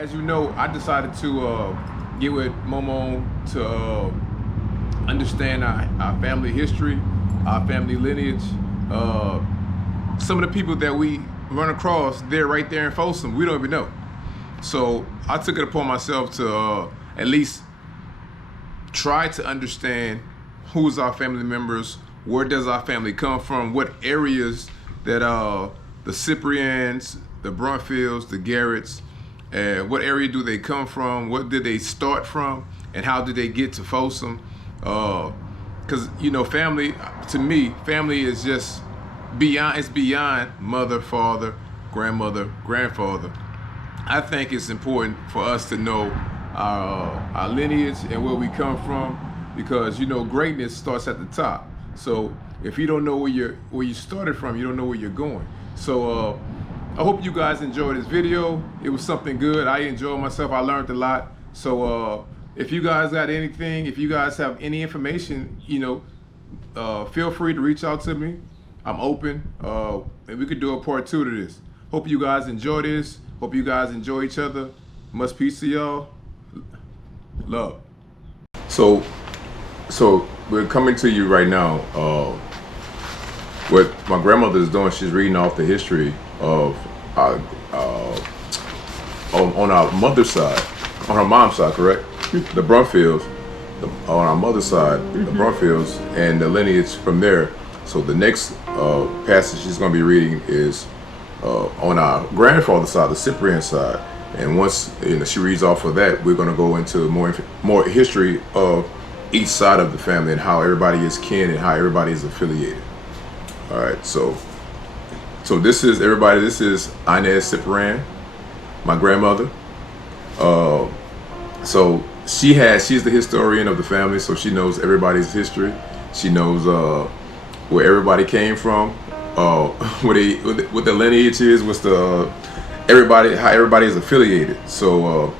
as you know, I decided to get with Momo to understand our family history, our family lineage. Some of the people that we run across, they're right there in Folsom. We don't even know. So I took it upon myself to at least try to understand who's our family members, where does our family come from, what areas that the Cyprians, the Brumfields, the Garretts, what area do they come from, what did they start from, and how did they get to Folsom? Because you know, family, to me, family is just beyond, it's beyond mother, father, grandmother, grandfather. I think it's important for us to know our lineage and where we come from, because you know, greatness starts at the top. So if you don't know where you started from, you don't know where you're going. So I hope you guys enjoyed this video. It was something good. I enjoyed myself. I learned a lot. So if you guys got anything, if you guys have any information, you know, feel free to reach out to me. I'm open, and we could do a part 2 to this. Hope you guys enjoy this. Hope you guys enjoy each other. Much peace to y'all. Love. So we're coming to you right now. What my grandmother is doing, she's reading off the history of on our mother's side, on her mom's side, correct? The Brumfields, on our mother's side, the Brumfields, and the lineage from there. So the next passage she's going to be reading is on our grandfather's side, the Cyprian side. And once she reads off of that, we're going to go into more history of each side of the family and how everybody is kin and how everybody is affiliated. All right, so this is everybody. This is Inez Cyprian, my grandmother. So she's the historian of the family, so she knows everybody's history. She knows where everybody came from, what the lineage is, what's the how everybody is affiliated. So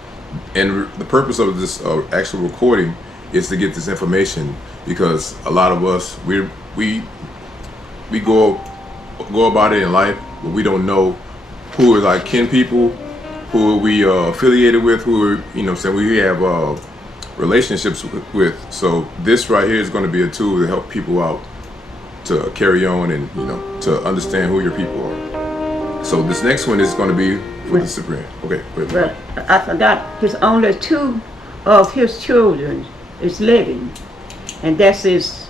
and the purpose of this actual recording is to get this information, because a lot of us we go about it in life, but we don't know who is our kin people, who are we affiliated with, who are, you know, saying we have relationships with. So this right here is going to be a tool to help people out to carry on and, you know, to understand who your people are. So this next one is going to be for the Cyprian. Okay, wait. But I forgot, his only 2 of his children is living, and that's his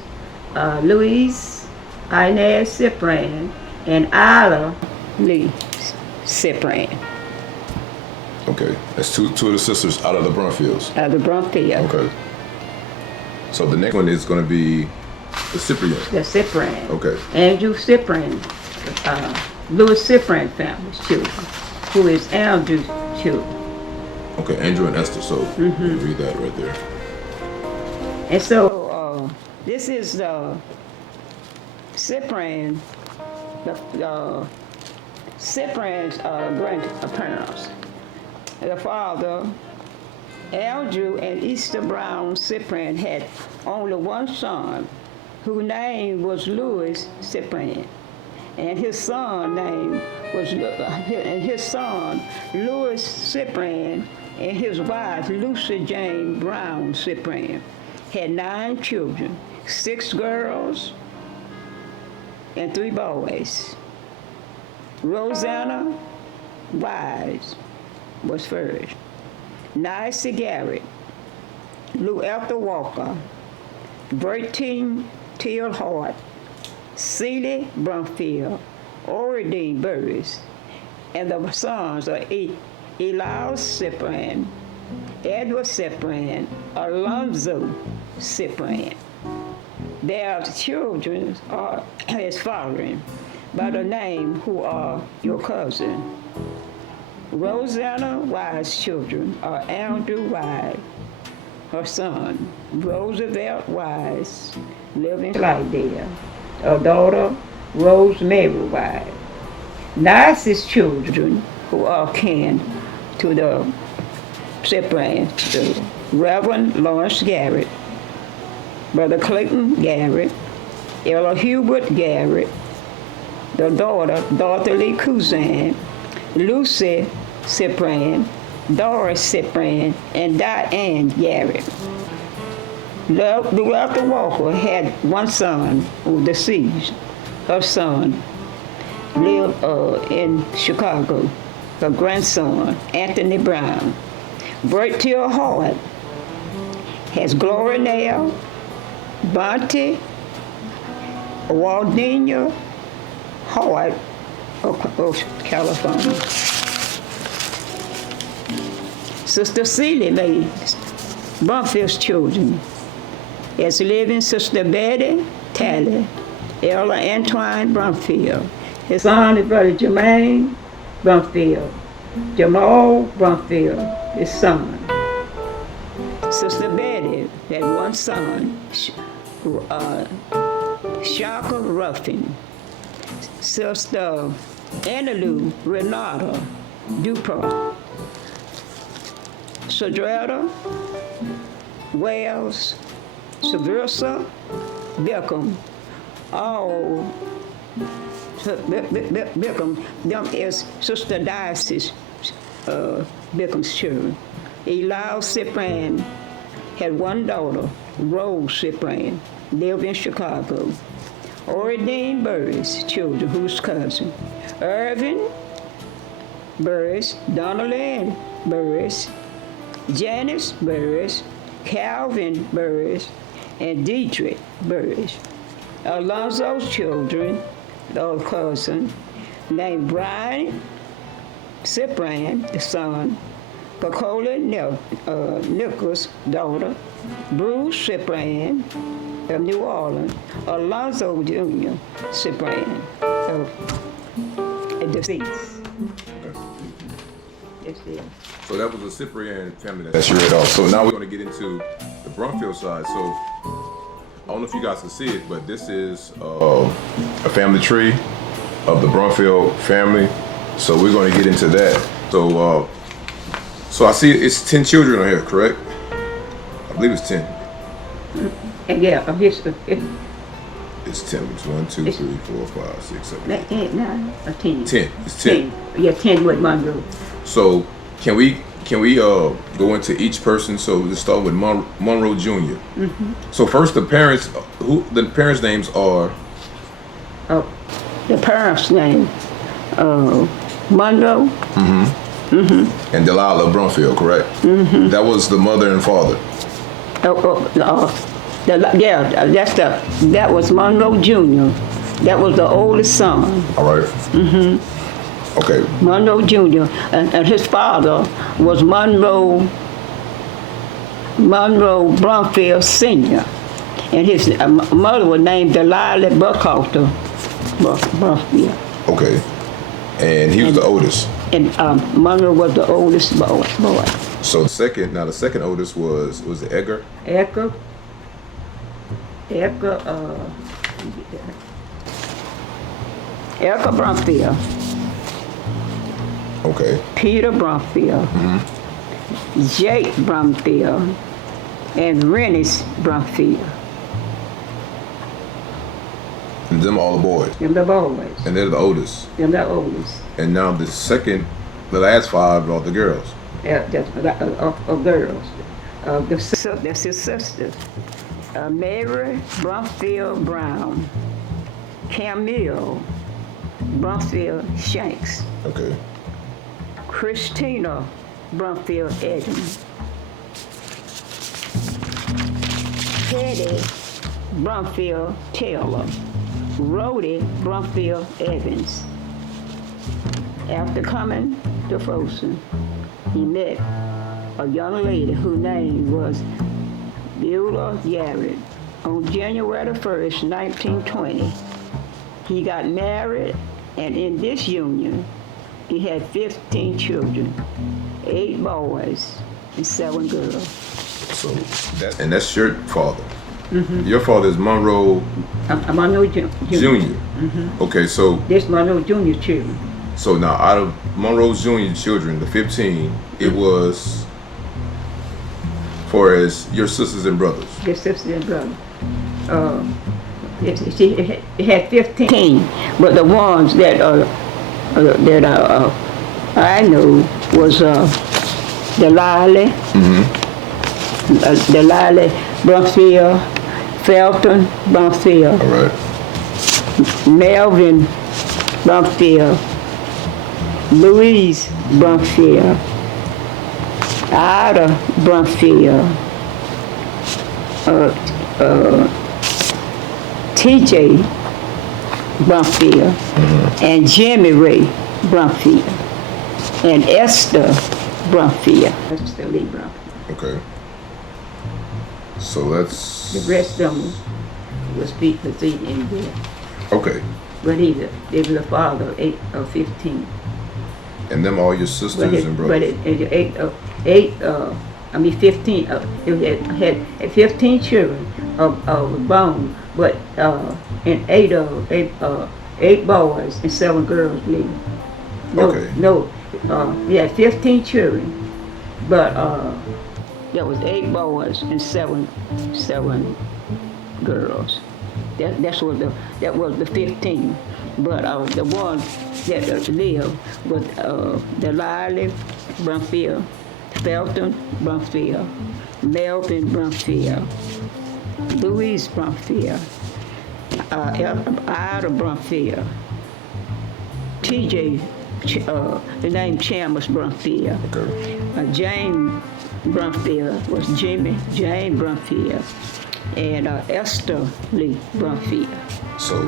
Louise Inez Cyprian and Ida Lee Cyprian. Okay, that's two of the sisters out of the Brumfields. Out of the Brumfield. Okay. So the next one is going to be the Cyprian. The Cyprian. Okay. Andrew Cyprian, Louis Cyprian family's children, who is Andrew's children. Okay, Andrew and Esther. So read that right there. And so this is the Cyprian, the Cyprian's grandparents. The father, Andrew and Easter Brown Cyprian, had only one son, whose name was Louis Cyprian, and his son Louis Cyprian, and his wife Lucy Jane Brown Cyprian had 9 children, 6 girls and 3 boys. Rosanna Wise was first. Nancy Garrett, Lou Arthur Walker, Bertine Teal Hart, Celie Brumfield, Oridine Burris, and the sons are Elias Cyprian, Edward Cyprian, Alonzo Cyprian. Their children are as following by the name, who are your cousin. Rosanna Wise's children are Andrew Wise, her son, Roosevelt Wise, living in Slidell, her daughter, Rosemary Wise. Nancy's children, who are kin to the Cyprian, the Reverend Lawrence Garrett, Brother Clayton Garrett, Ella Hubert Garrett, the daughter, Dorothy Lee Cousin, Lucy Cyprian, Doris Cyprian, and Diane Garrett. Luther Walker had one son who was deceased. Her son lived in Chicago. Her grandson, Anthony Brown. Bertil Hart has Gloria Nail, Bonte, Waldenia Hart of California. Sister Celia Mae Brumfield's children as living Sister Betty Talley, Ella Antoine Brumfield, his son and brother Jermaine Brumfield, Jamal Brumfield, his son. Sister Betty had one son, Shaka Ruffin. Sister Annalou Renata Dupont. Cedretta Wells, Seversa Bickham, all Bickham, them is Sister Diocese Bickham's children. Elias Cyprian had one daughter, Rose Cyprian, lived in Chicago. Ordine Burris, children, whose cousin. Irvin Burris, Donnelly Burris, Janice Burris, Calvin Burris, and Dietrich Burris. Alonzo's children, the cousin, named Brian Cyprian, the son, Coca-Cola Nichols' daughter, Bruce Cyprian of New Orleans, Alonzo Jr. Cyprian of deceased. So that was a Cyprian family that you read off. So now we're going to get into the Brumfield side. So I don't know if you guys can see it, but this is a family tree of the Brumfield family. So we're going to get into that. So I see it's 10 children on here, correct? I believe it's 10. Yeah, it's 10. It's 1, 2, 3, 4, 5, 6, 7, 8. 9 or 10. 10. It's 10. Yeah, 10 with Monroe. So can we go into each person? So let's start with Monroe Jr. Mm-hmm. So first, the parents names are. Oh, the parents' name, Monroe. Mm-hmm. Mm-hmm. And Delilah Brumfield, correct? Mm-hmm. That was the mother and father. That was Monroe Jr. That was the oldest son. All right. Mm-hmm. Okay. Monroe Jr. And his father was Monroe Brumfield Sr. And his mother was named Delilah Buckhalter Brumfield. Okay. And he was the oldest. And Monroe was the oldest boy. So the second oldest was it Edgar? Edgar Brumfield. Okay. Peter Brumfield. Mm-hmm. Jake Brumfield. And Rennis Brumfield. And them all the boys? Them the boys. And they're the oldest? Them the oldest. And now the last 5 are the girls? Yeah, of girls. That's his sister. Mary Brumfield Brown. Camille Brumfield Shanks. Okay. Christina Brumfield Edmonds. Teddy Brumfield Taylor. Rhodey Brumfield Evans. After coming to Folsom, he met a young lady whose name was Beulah Garrett. On January 1st, 1920, he got married, and in this union, he had 15 children, 8 boys and 7 girls. So that's your father. Mm-hmm. Your father is Monroe. Monroe Jr. Mm-hmm. Okay, so this Monroe Jr. children. So now, out of Monroe Jr. children, the 15, it was for as your sisters and brothers. Your sisters and brothers. It had 15, but the ones that I know was Delilah, Delilah Brumfield, Felton Brumfield, All right. Melvin Brumfield, Louise Brumfield, Ida Brumfield, TJ Brumfield, and Jimmy Ray Brumfield, and Esther Brumfield. Esther Lee Brumfield. Okay. So let's. The rest of them was seen in there. Okay. But they was a father of 8 or 15. And them all your sisters and brothers. But it 15. It had 15 children of bone, but and eight boys and 7 girls. Okay. We had 15 children, but there was 8 boys and 7 girls. That was the 15. But the ones that lived was Delilah Brumfield, Felton Brumfield, Melvin Brumfield, Louise Brumfield, Ida Brumfield, TJ, the name Chambers Brumfield. Okay. James Brumfield was James Brumfield, and Esther Lee Brumfield. So,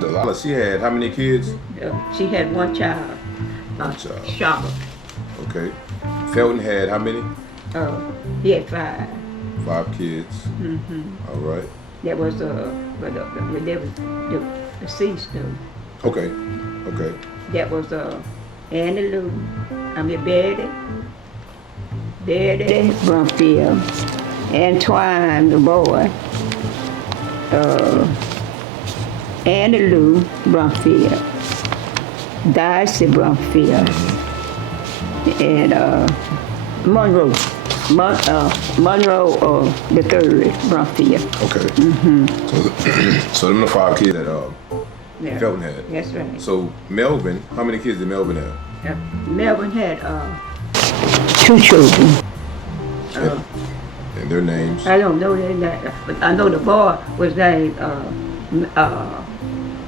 Delilah, she had how many kids? She had one child. Charlotte. Okay. Felton had how many? He had 5. 5 kids. All right. That was but they was the deceased though. Okay. Okay. That was Annie Lou. Betty Brumfield, Antoine the boy, Annie Lou Brumfield, Darcy Brumfield, and Monroe the third Brumfield. Okay. So them the 5 kids that Yeah. Felton had. That's right. So Melvin, how many kids did Melvin have? Melvin had 2 children. And their names? I don't know their name, but I know the boy was named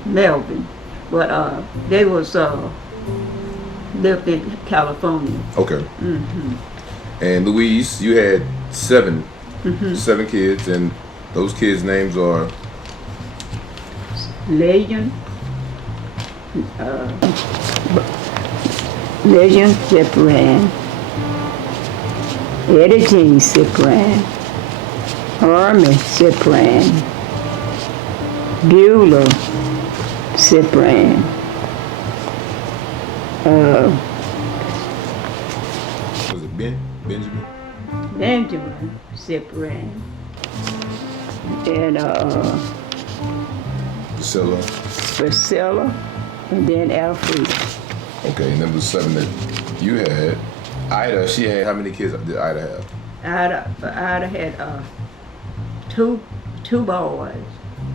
Melvin, but they was lived in California. Okay. And Louise, you had 7 kids, and those kids' names are? Legend Cyprian, Eddie Jean Cyprian, Army Cyprian, Beulah Cyprian, Was it Benjamin? Benjamin Cyprian, and Priscilla, and then Alfred. Okay, and then the 7 that you had. Ida, she had, how many kids did Ida have? Ida had 2 boys,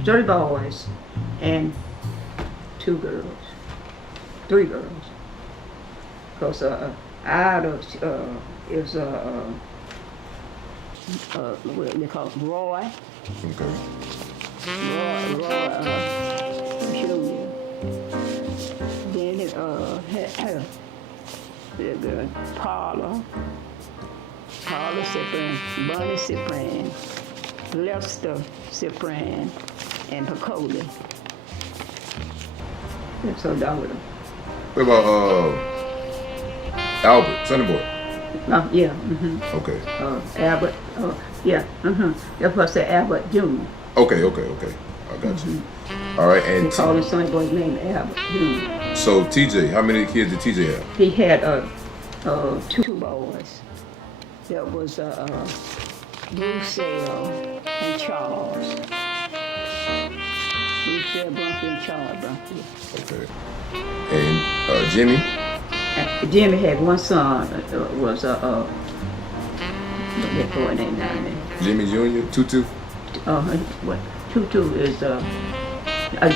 3 boys, and 2 girls, 3 girls. Because Ida is what they call it, Roy. Okay. Junior. Then it had Paula Cyprian, Bunny Cyprian, Lester Cyprian, and Pacoli. That's her daughter. What about Albert, Sonny Boy? Yeah. Okay. Albert. Yeah. That's what I said, Albert Jr. Okay. I got you. All right, and They call his Sonny Boy's name Albert Jr. So TJ, how many kids did TJ have? He had 2 boys. That was Brucelle and Charles. Brucelle Brumfield and Charles Brumfield. Okay. And Jimmy? Jimmy had one son. Was what they call his name down there. Jimmy Jr. Tutu? What? Tutu is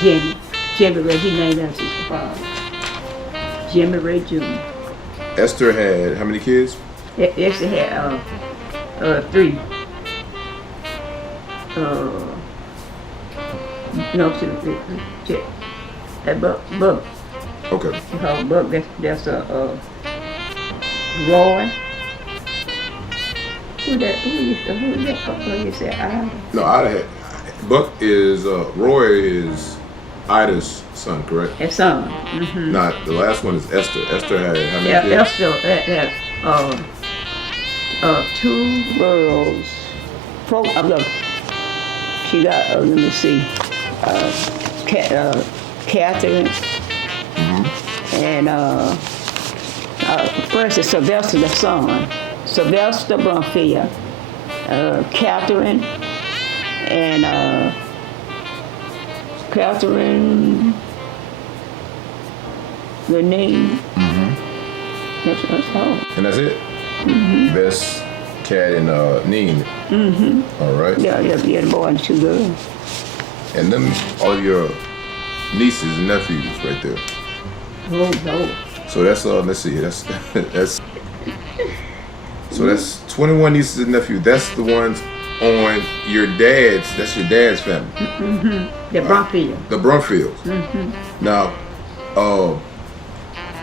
Jimmy. Jimmy Ray. He named us his father. Jimmy Ray Jr. Esther had how many kids? Yes, they had three. No, that Buck. Okay. You call Buck. That's Roy. Who that? Who that? Oh, you said Ida. No, Ida had Buck is Roy is Ida's son, correct? His son. Mm-hmm. Not the last one is Esther. Esther had how many Yeah, kids? Esther had 2 girls. 4. Look, she got. Let me see. Catherine. Mm-hmm. And first is Sylvester the son. Sylvester Brumfield, Catherine, and Catherine Renee. Mm-hmm. That's all. And that's it? Mm-hmm. Bess, Cat, and Neen. Mm-hmm. All right. Yeah, the boy and 2 girls. And then all your nieces and nephews right there. Oh. So that's let's see, that's so that's 21 nieces and nephews. That's the ones on your dad's. That's your dad's family. Mm-hmm. The Brumfield. The Brumfields. Mm-hmm. Now,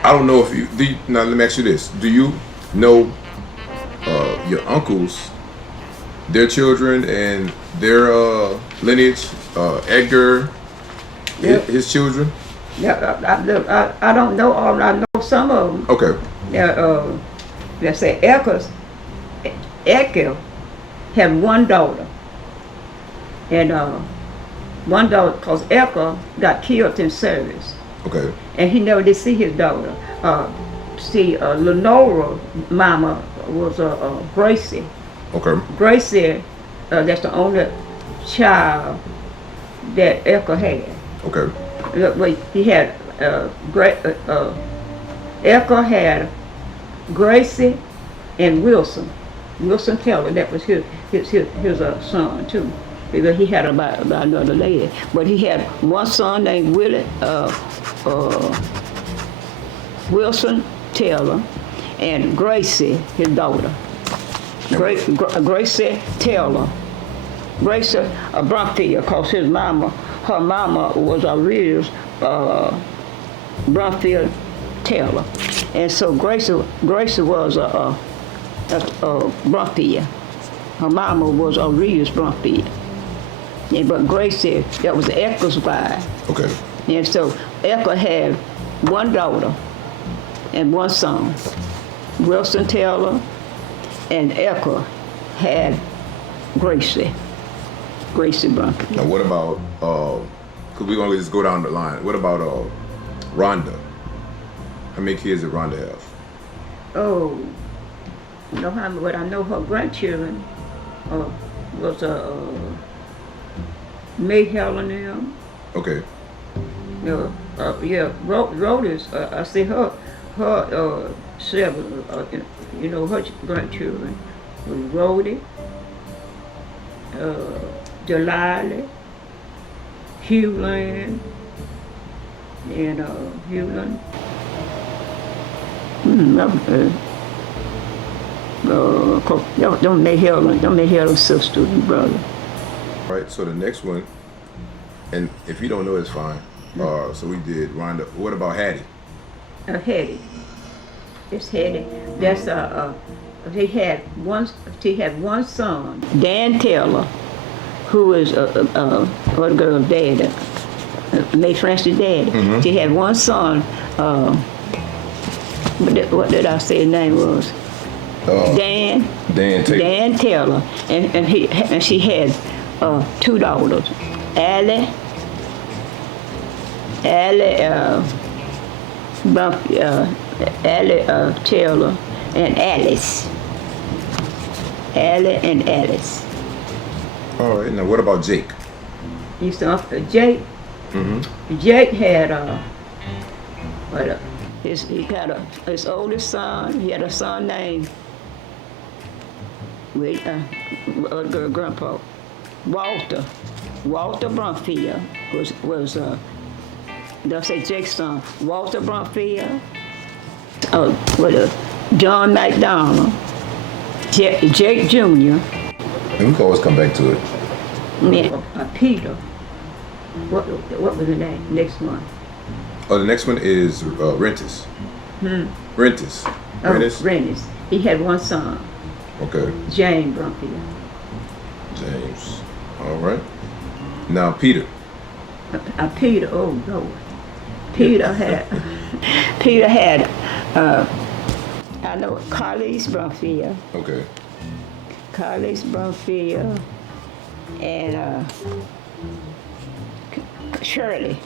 I don't know if you. Now let me ask you this: do you know your uncles, their children, and their lineage? Edgar, Yep. his children. Yeah, I don't know all. I know some of them. Okay. Yeah, let's say Edgar had 1 daughter, and 1 daughter because Edgar got killed in service, Okay. and he never did see his daughter. Lenora mama was Gracie. Okay. Gracie, that's the only child that Edgar had. Okay. Look, he had Edgar had Gracie and Wilson. Wilson Taylor, that was his son too, because he had about another lady. But he had 1 son named Willie, Wilson Taylor, and Gracie, his daughter. Gracie Taylor. Gracie Brumfield, because her mama was a real Brumfield Taylor, and so Gracie was a Brumfield. Her mama was a real Brumfield, but Gracie, that was Edgar's wife. Okay. And so Edgar had 1 daughter and 1 son, Wilson Taylor, and Edgar had Gracie Brumfield. Now what about because we're gonna just go down the line. What about Rhonda? How many kids did Rhonda have? Oh, know how? But I know her grandchildren was May Helen and them. Okay. Yeah, Rhoda's. I see her 7. Her grandchildren was Rhodey, Delilah, Hewland, and Hewland. Don't make Helen sister and brother. All right. So the next one, and if you don't know, it's fine. So we did Rhonda. What about Hattie? Hattie. It's Hattie. That's She had one son, Dan Taylor, who is what girl's dad, May Francis' dad. Mm-hmm. She had one son. What did I say his name was? Dan Taylor. Dan Taylor, and she had 2 daughters, Allie Taylor, and Alice. Allie and Alice. All right. Now what about Jake? You saw Jake. Mm-hmm. Jake had his oldest son. He had a son named Grandpa Walter Brumfield was they'll say Jake's son. Walter Brumfield. John McDonald, Jake Jr. And we can always come back to it. Peter. What was the name? Next one. Oh, the next one is Rentis. Rentis. Rentis. He had one son. Okay. James Brumfield. James. All right. Now Peter. Peter. Oh Lord. Peter had. I know Carlis Brumfield. Okay. Carlis Brumfield and Shirley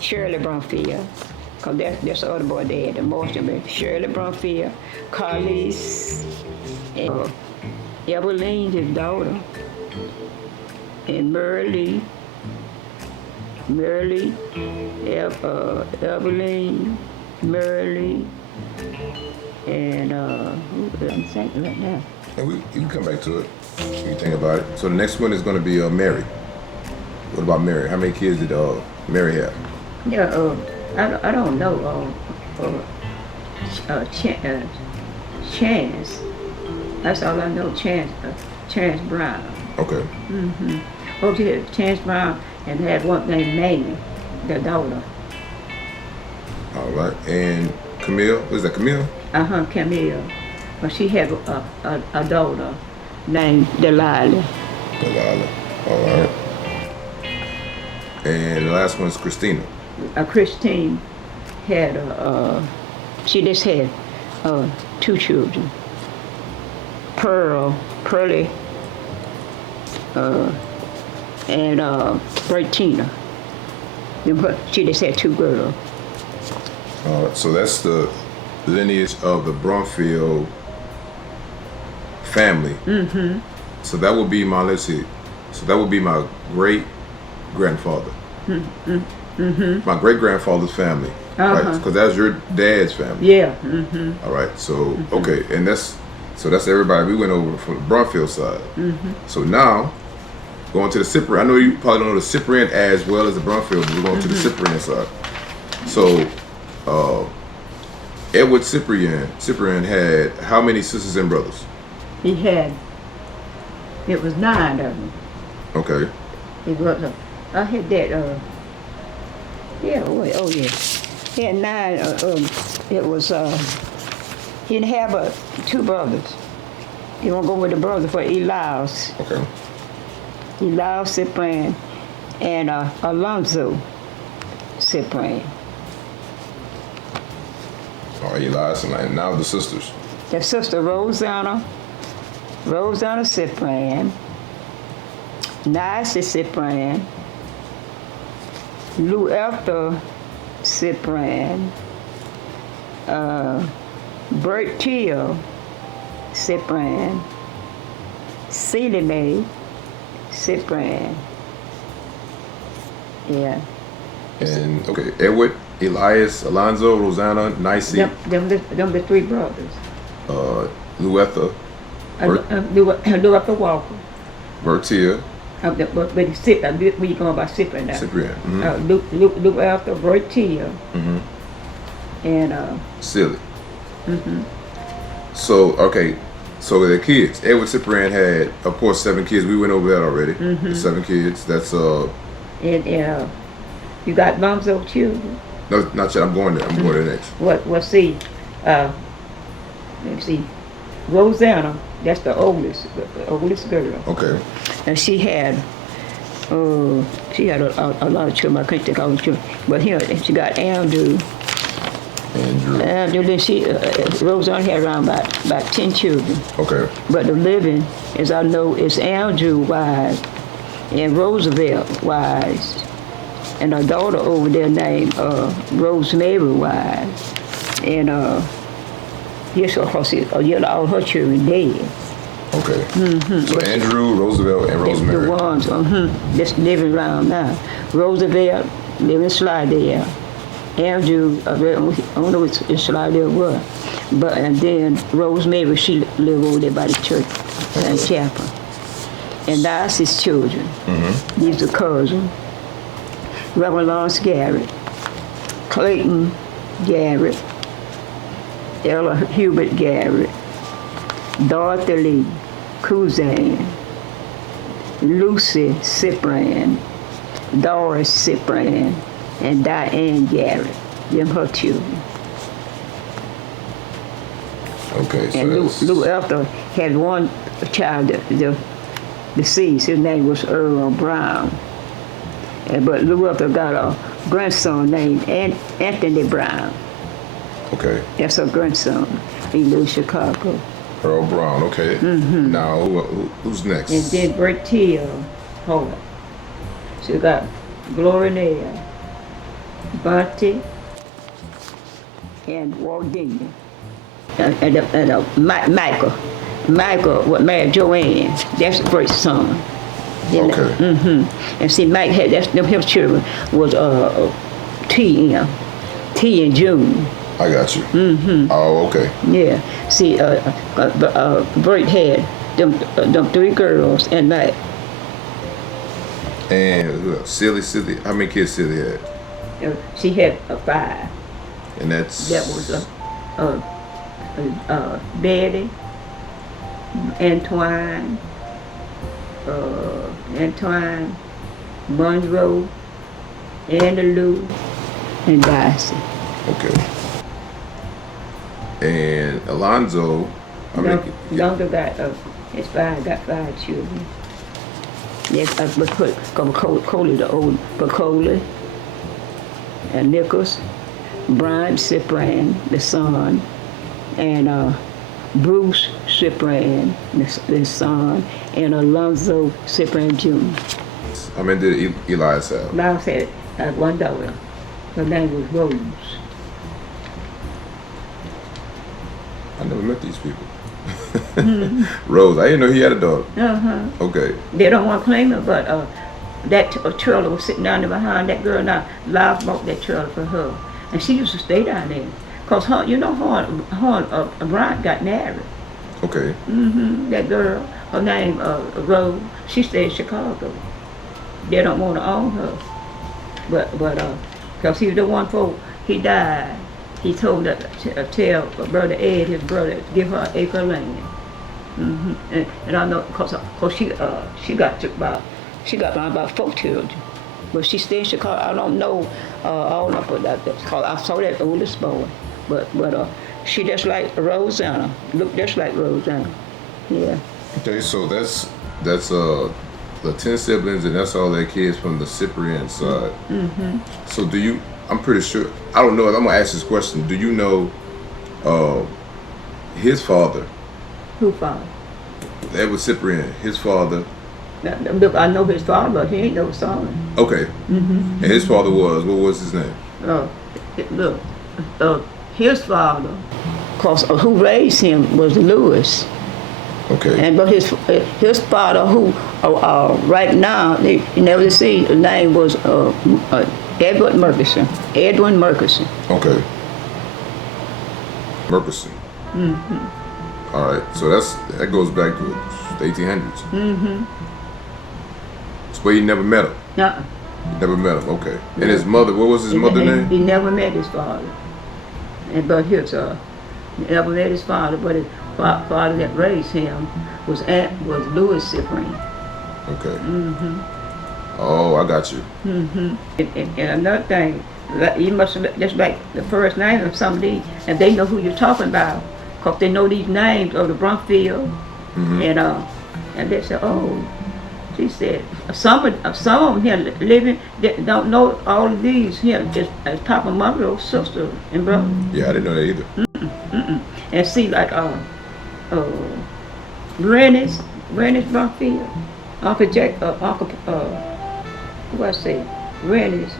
Brumfield. Cause that's the other boy there, the most of it. Shirley Brumfield, Carlis, and Evelyn, his daughter, and Evelyn, Merle, and who I'm thinking right now. And you can come back to it. You think about it. So the next one is going to be Mary. What about Mary? How many kids did Mary have? Yeah, I don't know. Chance. That's all I know. Chance Brown. Okay. Oh, she had Chance Brown and had one named Mamie, the daughter. All right. And Camille. What is that? Camille? Camille. But she had a daughter named Delilah. All right. And the last one is Christina. Christine had she just had 2 children. Pearlie, and Bertina. She just had 2 girls. All right. So that's the lineage of the Brumfield family. So that would be my, let's see. So that would be my great grandfather. My great grandfather's family. Right? Because that's your dad's family. Yeah. All right. So okay, and that's everybody. We went over from the Brumfield side. So now going to the Cyprian. I know you probably don't know the Cyprian as well as the Brumfield, but we're going to the Cyprian side. So Edward Cyprian had how many sisters and brothers? It was 9 of them. Okay. It was I had that he had 9 it was he didn't have 2 brothers. You won't go with the brother for Elias. Okay. Elias Cyprian and Alonzo Cyprian. All right, Elias and now the sisters. Their sister Rosanna Cyprian, Nancy Cyprian, Luetha Cyprian, Bertil Cyprian, Celie Mae Cyprian. Yeah. And okay, Edward, Elias, Alonzo, Rosanna, Nicey. Them the 3 brothers. Luetha. Luetha Walker. Bertia. But we going by Cyprian now. Cyprian. Luetha, Bertia, and Silly. So okay, so the kids. Edward Cyprian had, of course, 7 kids. We went over that already. 7 kids. That's And you got Lonzo children. No, not yet. I'm going there. I'm going there next. Well, see, let me see. Rosanna, that's the oldest girl. Okay. And she had a lot of children. I couldn't think of all the children. But here, she got Andrew. Then she, Rosanna had around about 10 children. Okay. But the living, as I know, is Andrew Wise and Roosevelt Wise. And a daughter over there named Rosemary Wise. And yes, of course, all her children dead. Okay. So Andrew, Roosevelt, and Rosemary. The ones that's living around now. Roosevelt living in Slidell. Andrew, I don't know what in Slidell was. And then Rosemary, she lived over there by the church and chapel. And that's his children. These are cousins. Reverend Lawrence Garrett, Clayton Garrett, Ella Hubert Garrett, Dorothy Cruzan, Lucy Cyprian, Doris Cyprian, and Diane Garrett. Them her children. Okay, so And that's... Lou Elder had one child, the deceased. His name was Earl Brown. But Lou Elder got a grandson named Anthony Brown. Okay. That's her grandson. He lives in Chicago. Earl Brown, okay. Now, who's next? And then Bertia Howard. So you got Gloria, Bunty, and Waldenia. And Michael. Michael was married Joanne. That's the first son. Then, Okay. And see, Mike had, his children was T and June. I got you. Oh, okay. Yeah. See, Bert had them 3 girls and Mike. And Silly, how many kids Silly had? She had 5. And that's... That was Betty, Antoine, Monroe, Annalou, and Darcy. Okay. And Alonzo, Younger got got 5 children. Yes, Coley, the old Coley, and Nichols, Brian Cyprian, the son, and Bruce Cyprian, the son, and Alonzo Cyprian Jr. I mean, did Elias have? Miles had one daughter. Her name was Rose. I never met these people. Rose, I didn't know he had a daughter. Okay. They don't want to claim her, but that trailer was sitting down there behind that girl. Now, Lyle bought that trailer for her, and she used to stay down there. Cause her and Brian got married. Okay. That girl, her name Rose. She stayed in Chicago. They don't want to own her, but cause he was the one before he died. He told her to tell Brother Ed, his brother, give her an acre of land. And I know, cause she got about 4 children, but she stayed in Chicago. I don't know all of that. Cause I saw that oldest boy, but she just like Rosanna, looked just like Rosanna. Yeah. Okay, so that's the 10 siblings, and that's all their kids from the Cyprian side. So do you? I'm pretty sure. I don't know. I'm gonna ask this question. Do you know his father? Who father? Edward Cyprian. His father. Look, I know his father, but he ain't no son. Okay. And his father was. What was his name? His father, cause who raised him was Lewis. Okay. And but his father, who right now you never see the name was Edwin Murkison. Okay. Murkison. All right. So that goes back to the 1800s. So he never met him. Uh-uh. He never met him. Okay. And his mother. What was his mother's name? He never met his father. But he never met his father. But his father that raised him was Louis Cyprian. Okay. Oh, I got you. And another thing, you must just like the first name of some of these, and they know who you're talking about, cause they know these names of the Brumfield, and they say, oh, she said some of them here living that don't know all of these here, just as Papa Monroe's sister and brother. Yeah, I didn't know that either. And see like Rennie's Brumfield, Uncle Jack, what I say, Rennie's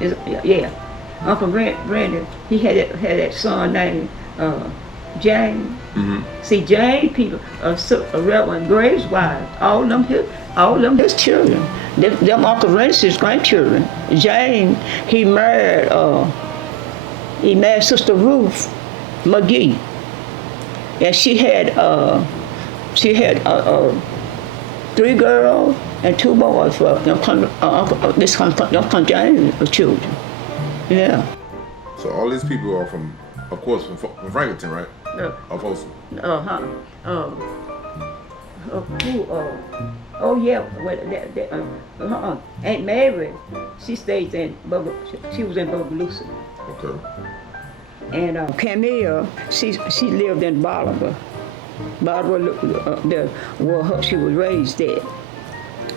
is Uncle Rennie. He had that son named Jane. See, Jane people, Reverend Gray's wife, all of them his children. Them Uncle Rennie's grandchildren. Jane, he married Sister Ruth McGee, and she had 3 girls and 2 boys for Uncle James' children. Yeah. So all these people are from, of course, from Franklinton, right? Of Folsom. Oh yeah, Aunt Mary, she stays in she was in Bogalusa. Okay. And Camille, she lived in Bolivar. Bolivar, where she was raised at.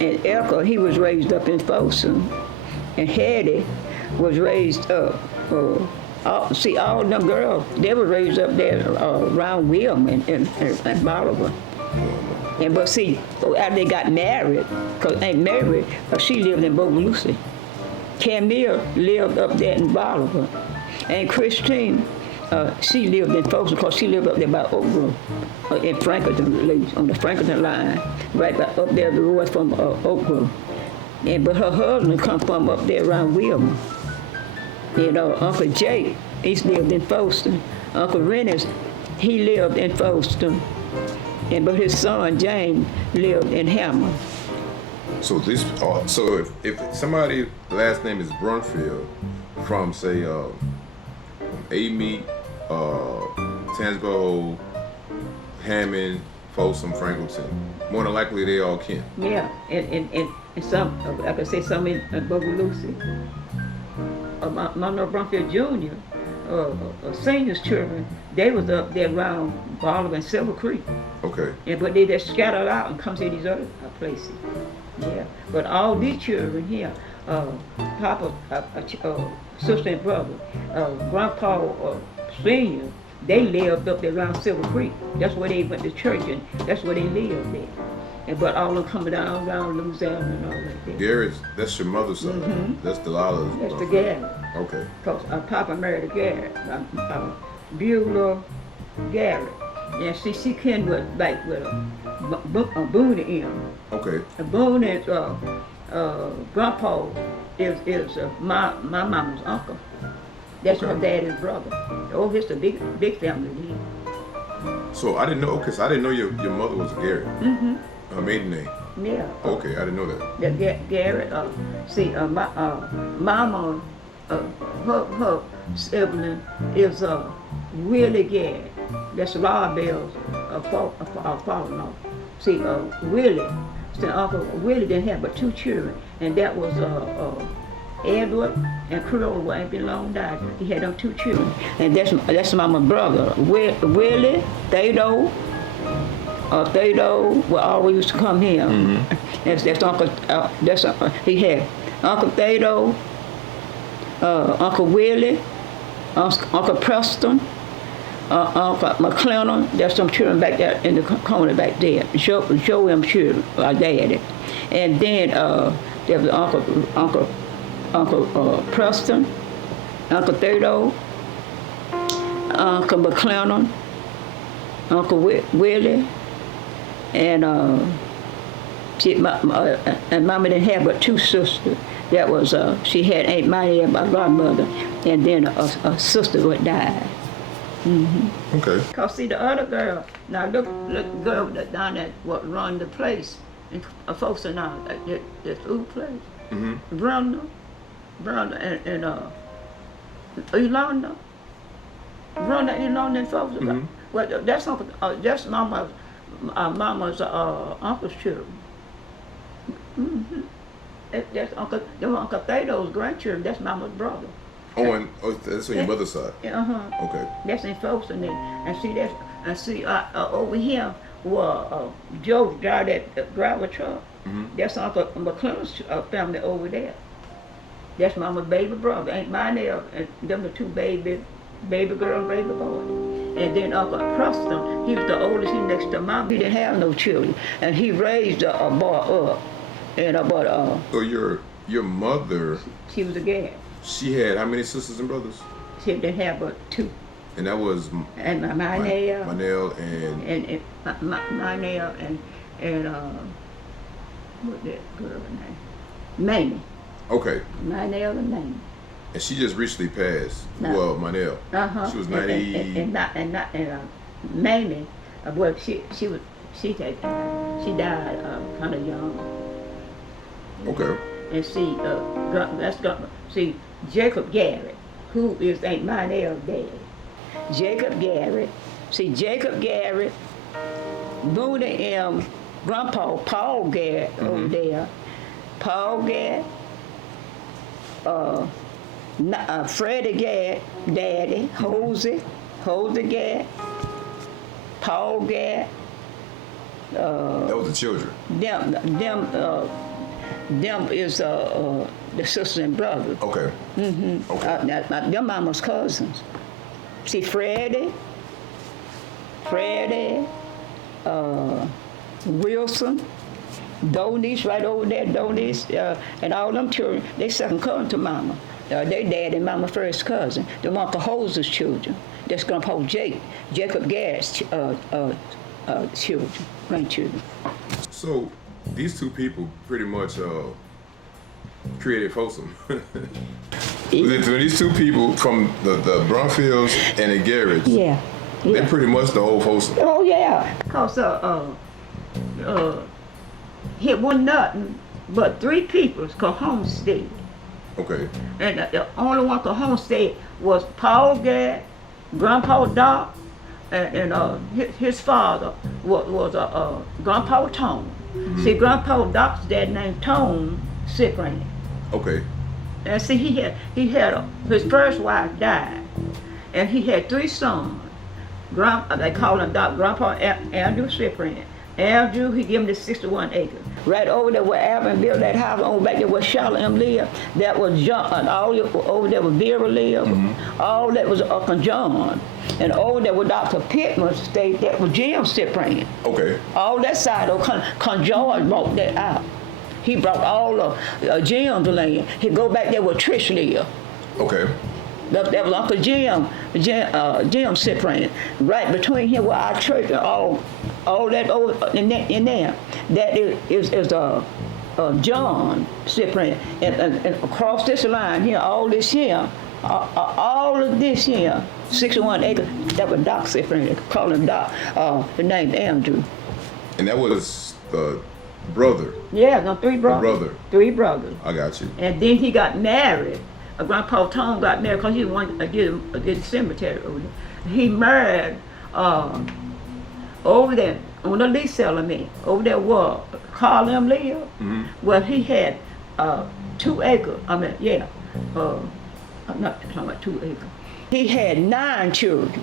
And Elka, he was raised up in Folsom. And Hetty was raised up. All them girls, they were raised up there around William and Bolivar. But see, after they got married, because Aunt Mary, she lived in Bogalusa. Camille lived up there in Bolivar. And Christine, she lived in Folsom because she lived up there by Oak Grove, in Franklinton, on the Franklinton line, right up there the road from Oak Grove. But her husband come from up there around Wilma. Uncle Jake, he lived in Folsom. Uncle Rennis, he lived in Folsom. But his son James lived in Hammer. So if somebody last name is Brumfield from say Amy, Tansboro, Hammond, Folsom, Franklinton, more than likely they all kin. Yeah, and some, I could say some in Bogalusa. Monroe Brumfield Jr., senior's children, they was up there around Bolivar and Silver Creek. Okay. But they just scattered out and come to these other places. Yeah. But all these children here, Papa, sister and brother, Grandpa Senior, they lived up there around Silver Creek. That's where they went to church and that's where they lived there. But all of them coming down around Louisiana and all like that. Garrett, that's your mother's son. Mm-hmm. That's Delilah's. That's the Garrett. Okay. Because Papa married a Garrett, Beulah Garrett. And she kin with a Boone M. Okay. A Boone is Grandpa is my mama's uncle. That's Okay. my daddy's brother. Oh, it's a big family here. So I didn't know. Okay, so I didn't know your mother was a Garrett. Mm-hmm. Her maiden name. Yeah. Okay, I didn't know that. The Garrett. My mama, her sibling is Willie Garrett. That's Law Bell's father-in-law. See, Willie. So Uncle Willie didn't have but two children, and that was Edward and Creole ain't been long died. He had them two children, and that's my brother Willie Theodore. Theodore will always used to come here. Mm-hmm. That's Uncle. He had Uncle Theodore, Uncle Willie, Uncle Preston, Uncle McClellan. There's some children back there in the corner back there. Show them children, our daddy, and then there was Uncle Preston, Uncle Theodore, Uncle McClellan, Uncle Willie, and Mama didn't have but two sisters. That was she had Aunt Minnie, my godmother, and then a sister who had died. Mm-hmm. Okay. Cause see the other girl, now look girl down there what run the place, and folks are now the food place. Mm-hmm. Brenda and Ilana. Brenda, Ilana and folks. Mm-hmm. Well, that's mama's uncle's children. Mm-hmm. That's Uncle Theodore's grandchildren. That's mama's brother. That's on your mother's side. Uh-huh. Okay. That's in Folsom there. And see over here where Joe drive that gravel truck. Mm-hmm. That's Uncle McClellan's family over there. That's mama's baby brother. Ain't mine there. And them the two baby girl, baby boy. And then Uncle Preston, he was the oldest. He next to mama. He didn't have no children, and he raised a boy up. And So your mother. She was a gal. She had how many sisters and brothers? She didn't have but two. And that was and Manel and what's that girl name? Mamie. Okay. Manel and Mamie. And she just recently passed. No. Well, Manel. Uh-huh. She was 90. And Mamie, well, she died kind of young. Okay. And see, Jacob Garrett, who is Aunt Minel's dad. Jacob Garrett, See, Jacob Garrett, Buddha M, Grandpa Paul Garrett over there, Paul Garrett, Freddie Garrett, Daddy, Hosey Garrett, Paul Garrett. That was the children. Them is the sister and brother. Okay. Okay. Them mama's cousins. See, Freddie, Wilson, Donice right over there, Donice, and all them children, they second cousin to mama. They dad and mama first cousin. The Uncle Hose's children. That's Grandpa Jacob Garrett's children, grandchildren. So these two people pretty much created Folsom. These two people from the Brumfields and the Garretts, they're pretty much the whole Folsom. Oh yeah, cause it wasn't nothing but 3 people could homestead. Okay. And the only one could homestead was Paul Garrett, Grandpa Doc, and his father was Grandpa Tone. See, Grandpa Doc's dad named Tone Cyprian. Okay. And see, he had his first wife died, and he had 3 sons. They call him Grandpa Andrew Cyprian. Andrew, he gave him the 61 acres. Right over there where Alvin built that house, over back there where Charlotte M. lived, that was John, all over there where Vera lived, all that was Uncle John. And over there where Dr. Pittman stayed, that was Jim Cyprian. Okay. All that side of George bought that out. He brought all of Jim's land. He go back there where Trish lived. Okay. That was Uncle Jim Cyprian. Right between here where our church and all that over in there. That is John Cyprian. And across this line here, all this here, all of this here, 61 acres, that was Doc Cyprian. They call him Doc, the name Andrew. And that was the brother. Yeah, no, 3 brothers. The brother. 3 brothers. I got you. And then he got married. Grandpa Tom got married because he wanted to get the cemetery over there. He married over there on the lease settlement, over there where Carl M. lived. Well, he had 2 acres. I'm not talking about 2 acres. He had 9 children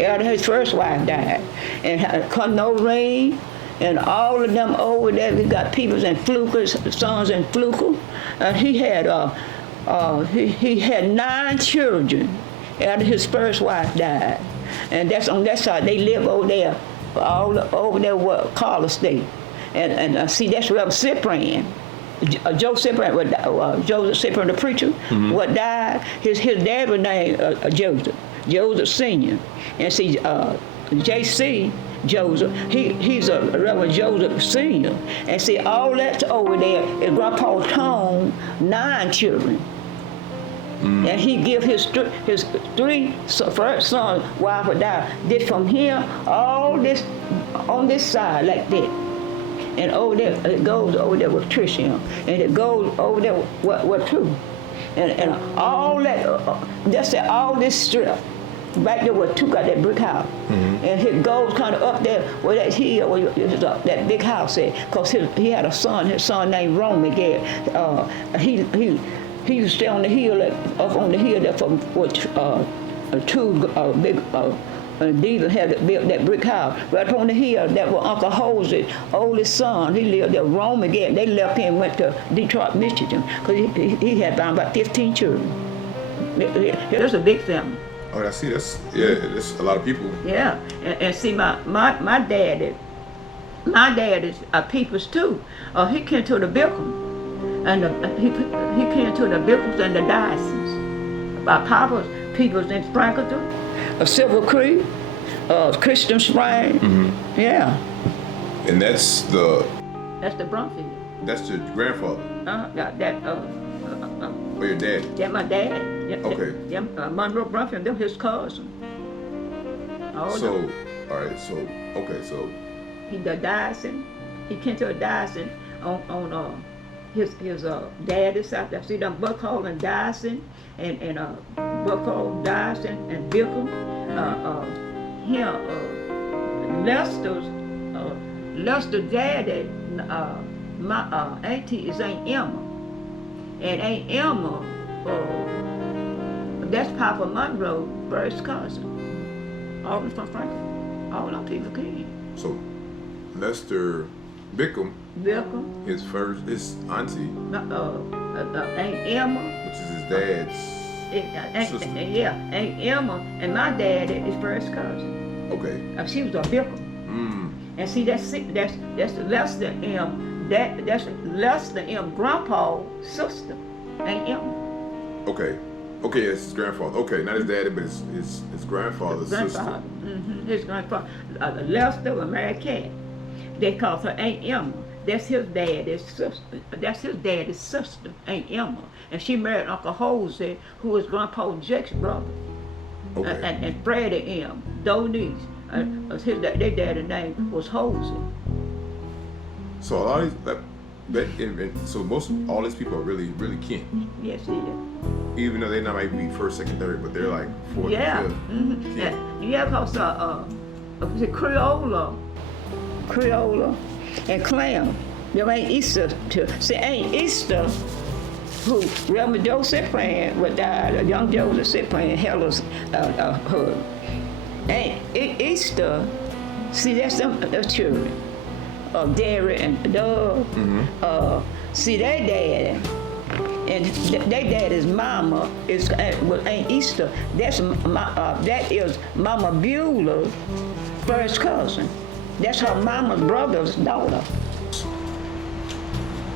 after his first wife died. And come no rain, and all of them over there, we got peoples and flukers, sons and fluker. And he had 9 children after his first wife died. And that's on that side. They live over there, all over there where Carla stayed. And see, that's Reverend Cyprian. Joe Cyprian, Joseph Cyprian, the preacher, what died, his dad was named Joseph Sr. And see, J.C. Joseph, he's a Reverend Joseph Sr. And see, all that's over there is Grandpa Tone, 9 children. And he give his 3 first son, wife would die. This from here, all this on this side like that. And over there, it goes over there with Tricia. And it goes over there with True. And all that, that's all this strip. Back there where 2 got that brick house. And it goes kind of up there where that hill, where that big house is. Because he had a son, his son named Roman Garrett. He used to stay on the hill, up on the hill there from what 2 big Dealer had built that brick house. Right up on the hill, that was Uncle Hose's oldest son. He lived there, Roman Garrett. They left him and went to Detroit, Michigan, because he had about 15 children. That's a big family. Oh, I see. That's a lot of people. Yeah, and see, my dad is peoples too. He came to the Bickham, and he came to the Bickhams and the Dysons. My papa's peoples in Sprankleton, Silver Creek, Christian Spring. Yeah. And that's the Brumfield. That's your grandfather. Or your dad? Yeah, my dad. Yeah, okay. Yeah, Monroe Brumfield, them his cousin. So he the Dyson. He came to a Dyson on his daddy's side. I see them Buckhole and Dyson and Buckhole, Dyson and Bickham. here, Lester's daddy, my auntie is Aunt Emma. And Aunt Emma, that's Papa Monroe's first cousin. All from Franklin. All them people came. So Lester Bickham, his auntie, Aunt Emma, which is his dad's sister. Aunt Emma and my daddy is first cousin. Okay. She was a Bickham. And see, that's Lester M. That's Lester M. Grandpa's sister, Aunt Emma. Okay. Okay, it's his grandfather. Okay, not his daddy, but his grandfather's sister. His grandfather. Lester was married cat. They called her Aunt Emma. That's his daddy's sister, Aunt Emma. And she married Uncle Jose, who was Grandpa Jake's brother. Okay. And Freddie M. Donese. Their daddy's name was Jose. So a lot of these, all these people are really, really kin. Yes, he is. Even though they not might be first, second, third, but they're like fourth and fifth. Yeah, because the Creola and Clam, there ain't Easter to see. Ain't Easter who Reverend Joe Cyprian would die. Young Joseph Cyprian, Hella's hood. Ain't Easter. See, that's them children. Garrett and Doug. See, their daddy. And their daddy's mama ain't Easter. That is Mama Beulah's first cousin. That's her mama's brother's daughter.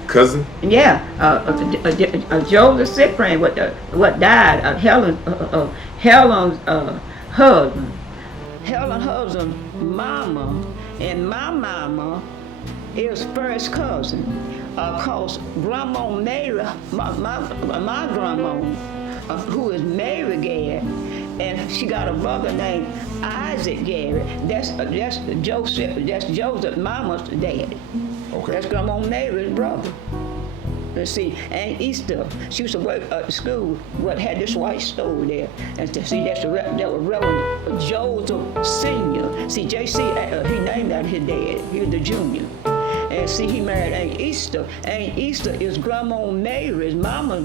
Cousin? Yeah, Joseph Cyprian, what died, Helen's husband. Helen's husband's mama and my mama is first cousin. Cause Grandma Mary, my grandma, who is Mary Garrett, and she got a brother named Isaac Garrett. That's Joseph mama's daddy. Okay. That's Grandma Mary's brother. Let's see, Aunt Easter, she used to work at school, had this white stove there. And to see, that was Reverend Joseph Sr. See, JC, he named after his dad. He was the junior. And see, he married Aunt Easter. Aunt Easter is Grandma Mary's mama's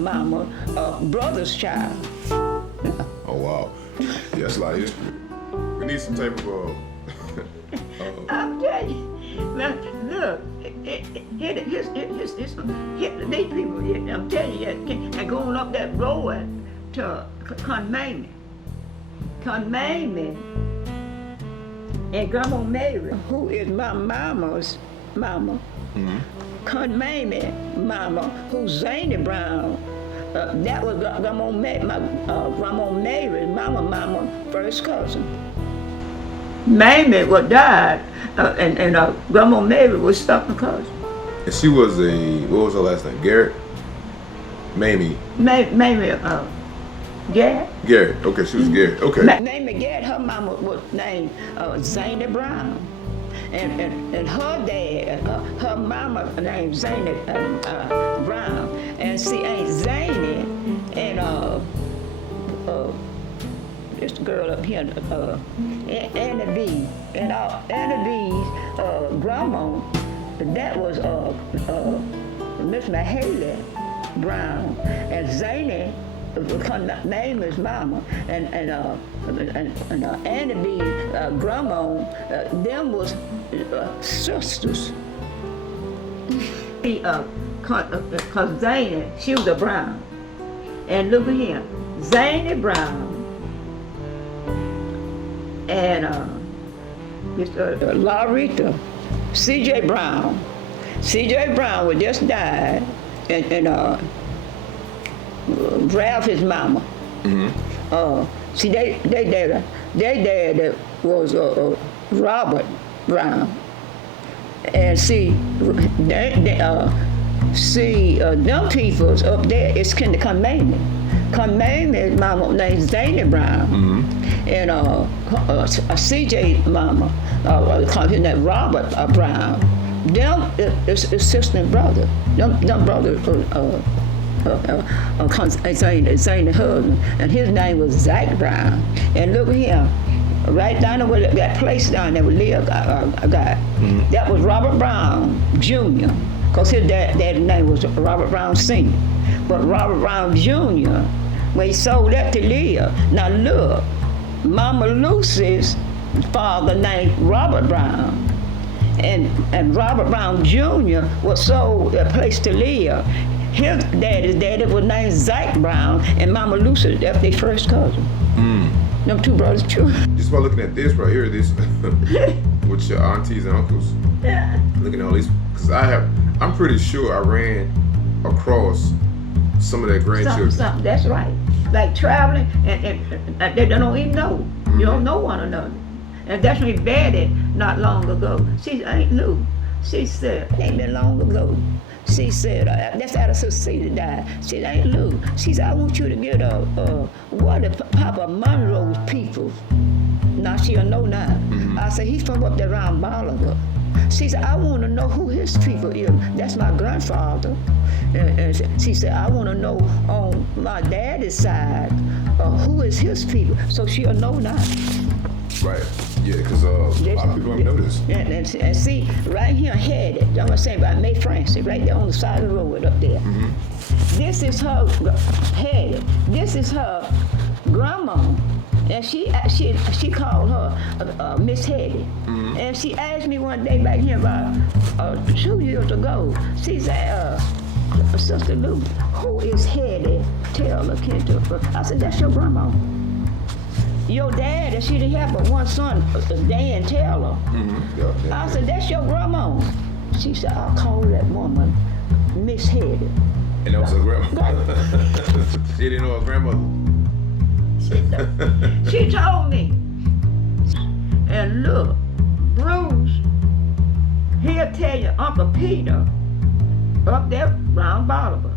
brother's child. Oh, wow. Yeah, that's a lot of history. We need some type of... I'm telling you. Now, look, these people, I'm telling you, and going up that road to Conmamy and Grandma Mary, who is my mama's mama. Conmamy mama, who's Zany Brown. That was Grandma Mary's mama, first cousin. Mamie was died, and Grandma Mary was second cousin. And she was what was her last name? Garrett? Mamie. Mamie, Garrett. Garrett, okay, she was Garrett, okay. Mamie Garrett, her mama was named Zany Brown. And her dad, her mama named Zany Brown. And see, Aunt Zany and this girl up here, Anna B. And Anna B's grandma, that was Miss Mahalia Brown. And Zany, her name is Mama. And Anna B's grandma, them was sisters. Cause Zany, she was a Brown. And look at here, Zany Brown. And Larita, C.J. Brown. C.J. Brown was just died, and Ralph, his mama. See, their dad was Robert Brown. And see, them people's up there, it's kind of Conmamy. Conmamy's mama named Zany Brown. And CJ mama, his name Robert Brown. Them is sister and brother. Them brothers, Zany husband, and his name was Zach Brown. And look at him, right down there, that place down there with Leah got. That was Robert Brown Jr. Because his dad's name was Robert Brown Sr. But Robert Brown Jr., when he sold that to Leah, now look, Mama Lucy's father named Robert Brown. And Robert Brown Jr. was sold that place to Leah. His daddy was named Zach Brown, and Mama Lucy, that's their first cousin. Them two brothers, true. Just by looking at this right here, this with your aunties and uncles. Yeah. Looking at all these, because I'm pretty sure I ran across some of their grandchildren. Something, that's right. Like traveling, and they don't even know. You don't know one another. And that's when Betty, not long ago, she ain't Lou. She said, ain't been long ago. She said, that's after Cecilia died. She said, ain't Lou. She said, I want you to get what if Papa Monroe's people. Now she'll know now. I said, he's from up there around Bolivar. She said, I want to know who his people is. That's my grandfather. And she said, I want to know on my daddy's side who is his people. So she'll know now. Right. Yeah, because a lot of people don't know this. And see, right here, Hattie, I'm gonna say about May Francis, right there on the side of the road up there. This is her Hattie. This is her grandma, and she called her Miss Hattie. And she asked me one day back here about 2 years ago. She said, Sister Lou, who is Hattie Taylor Kentucky? I said, that's your grandma. Your dad, she didn't have but one son, Dan Taylor. I said, that's your grandma. She said, I'll call that woman Miss Hattie. And that was her grandmother. She didn't know her grandmother. She told me. And look, Bruce, he'll tell you Uncle Peter up there round Bolivar.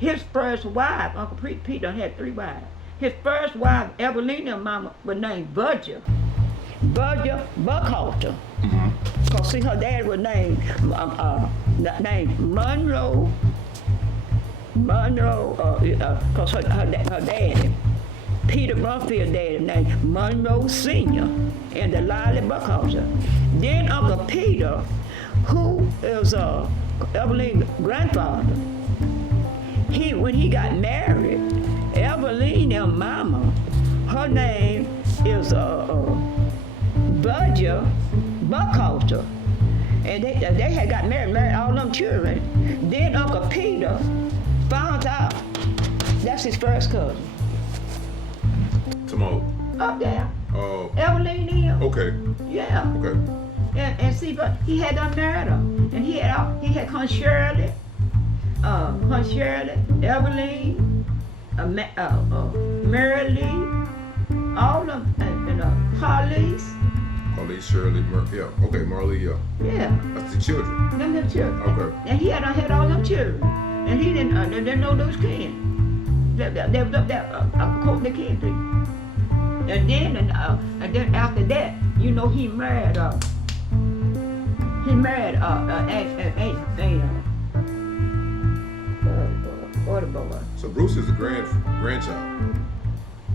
His first wife, Uncle Peter had 3 wives. His first wife, Evelina Mama, was named Budger Buckhalter. Because see, her dad was named Monroe, because her daddy, Peter Brumfield daddy, named Monroe Sr. and the Lily Buckhalter. Then Uncle Peter, who is Evelina's grandfather, when he got married, Evelyn and Mama, her name is Budger Buckhalter. And they had got married all them children. Then Uncle Peter found out that's his first cousin. Tomorrow. Up there. Oh. Evelyn here. Okay. Yeah. Okay. And see, but he had done married her. And he had Con Shirley, Evelyn, Mary Lee, all of them, and Harley's. Harley, Shirley, yeah. Okay, Marley, yeah. Yeah. That's the children. Them children. Okay. And he had all them children. And he didn't know those kids. They was up there quoting the kids. And then after that, you know, he married what boy. So Bruce is the grandchild.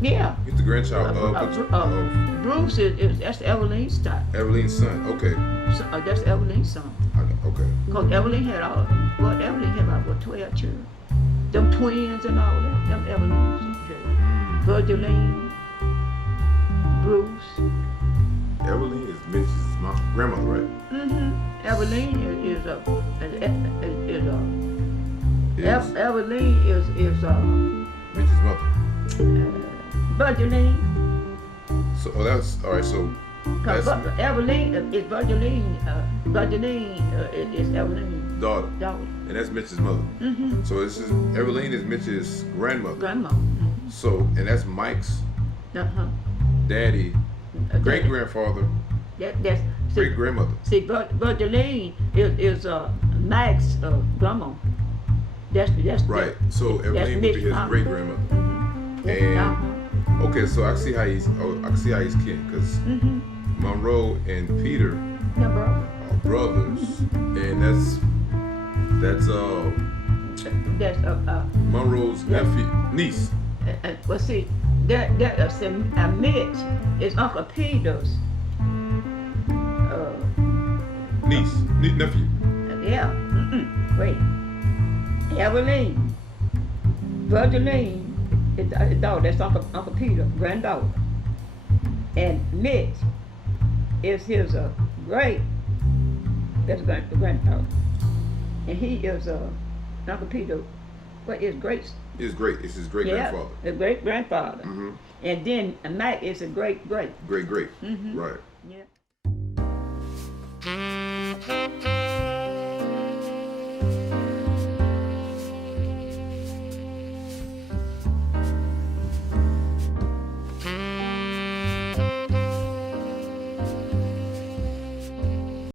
Yeah. He's the grandchild of Bruce that's Evelyn's son. Evelyn's son. Okay. So, that's Evelyn's son. Okay. Because Evelyn had about 12 children. Them twins and all that. Them Evelyn's children. Virgiline, Bruce. Evelyn is Mitch's grandmother, right? Evelyn Evelyn is Mitch's mother. Virgiline. So that's all right. So that's Evelyn is Virgiline. Virgiline is Evelyn's daughter. And that's Mitch's mother. So this is Evelyn is Mitch's grandmother. Grandma. So and that's Mike's daddy, great grandfather. That's great grandmother. See, Virgiline is Mike's grandma. That's right. So Evelyn would be his great grandmother. And okay, so I see how he's kin, because Monroe and Peter are brothers, and that's Monroe's niece. Well, see, Mitch is Uncle Peter's nephew. yeah, wait. Evelyn, Virgiline, his daughter, that's Uncle Peter, granddaughter. And Mitch is his granddaughter. And he is Uncle Peter, what is great? It's great. It's his great grandfather. The great grandfather. Mm-hmm. And then Mike is a great. Great. Mm-hmm. Right. Yeah.